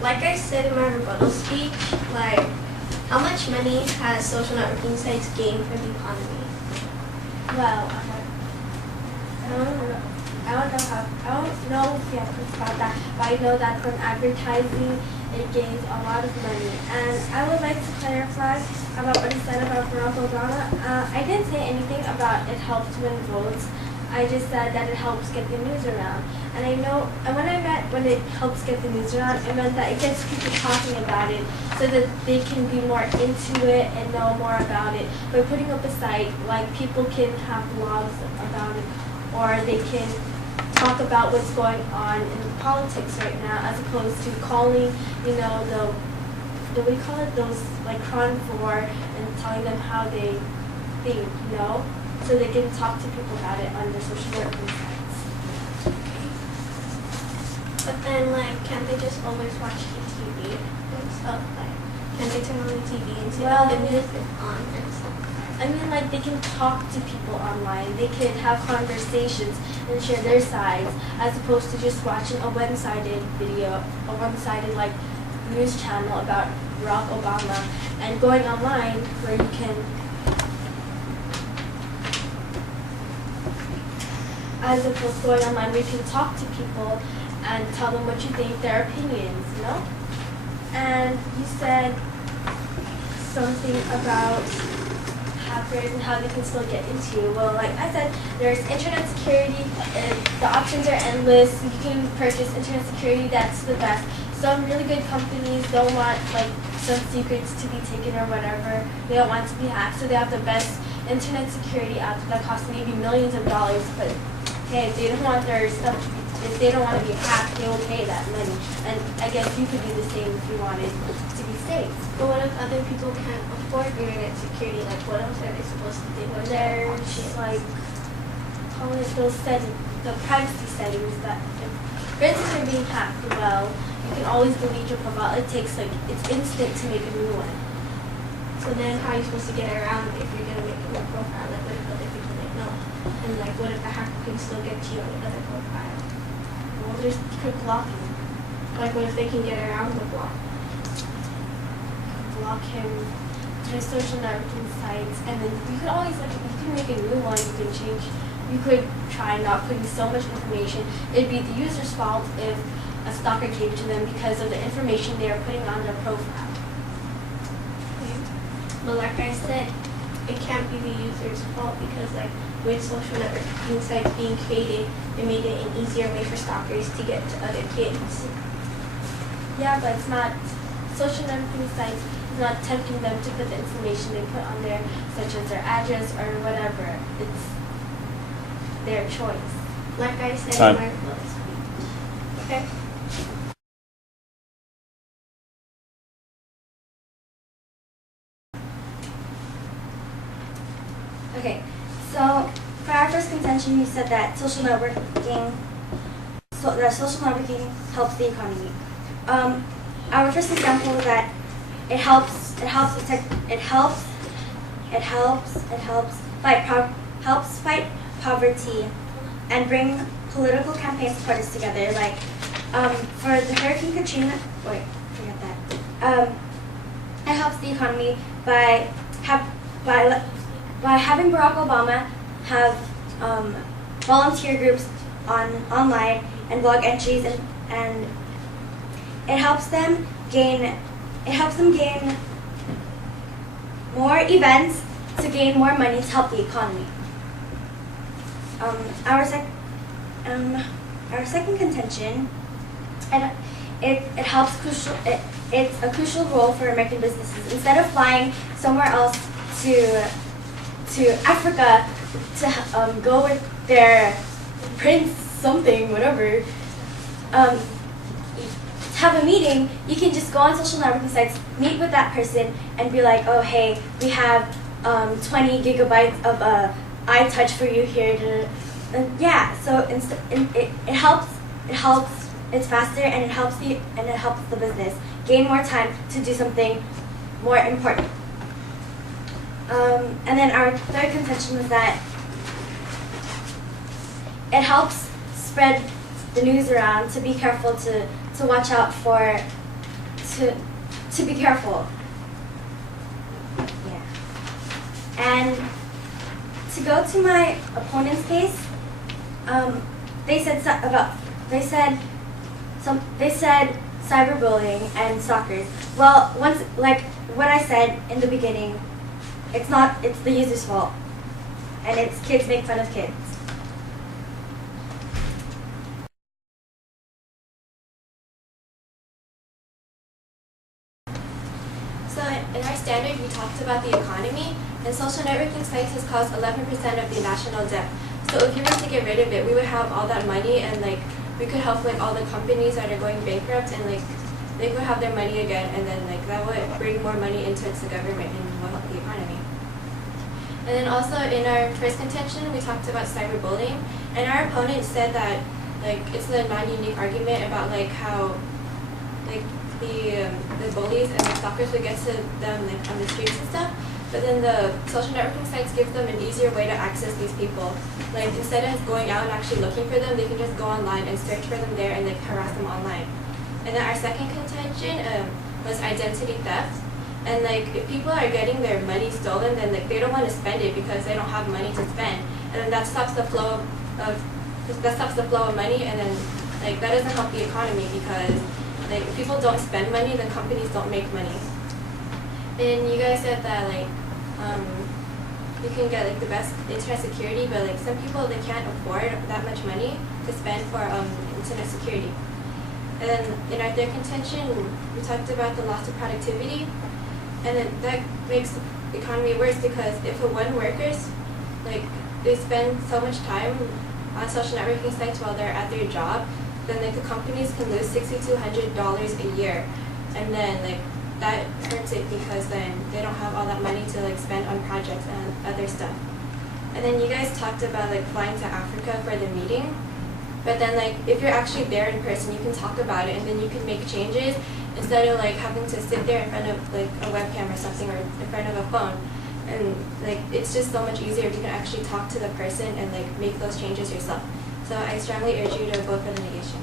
Like I said in my rebuttal speech, like, how much money has social networking sites gained for the economy? Well, I don't know if you have proof about that, but I know that from advertising, it gains a lot of money. And I would like to clarify about what you said about Barack Obama. I didn't say anything about it helps win votes. I just said that it helps get the news around. And I know, and when I meant when it helps get the news around, I meant that it gets people talking about it so that they can be more into it and know more about it. By putting up a site, like people can have blogs about it, or they can talk about what's going on in politics right now, as opposed to calling, the what do you call it, those like Cron 4 and telling them how they think, so they can talk to people about it on their social networking sites. But then, like, can't they just always watch the TV and stuff? Like, can't they turn on the TV and see the news is on and stuff? I mean, like, they can talk to people online. They can have conversations and share their sides, as opposed to just watching a one-sided video, a one-sided, like, news channel about Barack Obama, and going online where you can, as opposed to going online where you can talk to people and tell them what you think, their opinions, And you said something about hackers and how they can still get into you. Well, like I said, there's internet security, and the options are endless. You can purchase internet security that's the best. Some really good companies don't want like some secrets to be taken or whatever. They don't want to be hacked, so they have the best internet security out there that costs maybe millions of dollars. But hey, if they don't want their stuff to be, if they don't want to be hacked, they will pay that money. And I guess you could do the same if you wanted to be safe. But what if other people can't afford internet security? Like, what else are they supposed to do? There's like, call it those settings, the privacy settings that if businesses are being hacked, well, you can always delete your profile. It takes like, it's instant to make a new one. So then how are you supposed to get around it if you're going to make a new profile? Like, what if other people don't know? And like, what if the hacker can still get to you on another profile? Well, there's quick blocking. Like, what if they can get around the block? Block him. There's social networking sites, and then you can always like, you can make a new one. You can change. You could try not putting so much information. It'd be the user's fault if a stalker came to them because of the information they are putting on their profile. But like I said, it can't be the user's fault because like with social networking sites being created, it made it an easier way for stalkers to get to other kids. Yeah, but it's not, social networking sites is not tempting them to put the information they put on there, such as their address or whatever. It's their choice. Like I said Time. in my rebuttal speech. Okay. Okay, so for our first contention, you said that that social networking helps the economy. Our first example is that it helps fight poverty and bring political campaign supporters together. Like for the Hurricane Katrina, forget that. It helps the economy by having Barack Obama have volunteer groups online and blog entries, and it helps them gain more events to gain more money to help the economy. Our second contention, and it's a crucial role for American businesses. Instead of flying somewhere else to Africa to go with their prince something, whatever, to have a meeting, you can just go on social networking sites, meet with that person, and be like, oh, hey, we have 20 gigabytes of iTouch for you here. And yeah, so it helps. It's faster, and it helps the business gain more time to do something more important. And then our third contention was that it helps spread the news around, to be careful, to watch out for, to be careful. Yeah. And to go to my opponent's case, they said cyberbullying and stalkers. Well, once, like what I said in the beginning, it's the user's fault, and it's kids make fun of kids. So in our standard, we talked about the economy, and social networking sites has caused 11% of the national debt. So if you were to get rid of it, we would have all that money, and like we could help like all the companies that are going bankrupt, and like they could have their money again, and then like that would bring more money into the government and will help the economy. And then also in our first contention, we talked about cyberbullying, and our opponent said that like it's a non-unique argument about like how like the bullies and the stalkers would get to them like on the streets and stuff. But then the social networking sites give them an easier way to access these people. Like instead of going out and actually looking for them, they can just go online and search for them there and like harass them online. And then our second contention was identity theft. And like if people are getting their money stolen, then like they don't want to spend it because they don't have money to spend. And then that stops the flow of money, and then like that doesn't help the economy because like if people don't spend money, then companies don't make money. And you guys said that like you can get like the best internet security, but like some people, they can't afford that much money to spend for internet security. And then in our third contention, we talked about the loss of productivity, and then that makes the economy worse because if one workers like they spend so much time on social networking sites while they're at their job, then like the companies can lose $6,200 a year, and then like that hurts it because then they don't have all that money to like spend on projects and other stuff. And then you guys talked about like flying to Africa for the meeting, but then like if you're actually there in person, you can talk about it and then you can make changes instead of like having to sit there in front of like a webcam or something or in front of a phone. And like it's just so much easier if you can actually talk to the person and like make those changes yourself. So I strongly urge you to vote for the negation.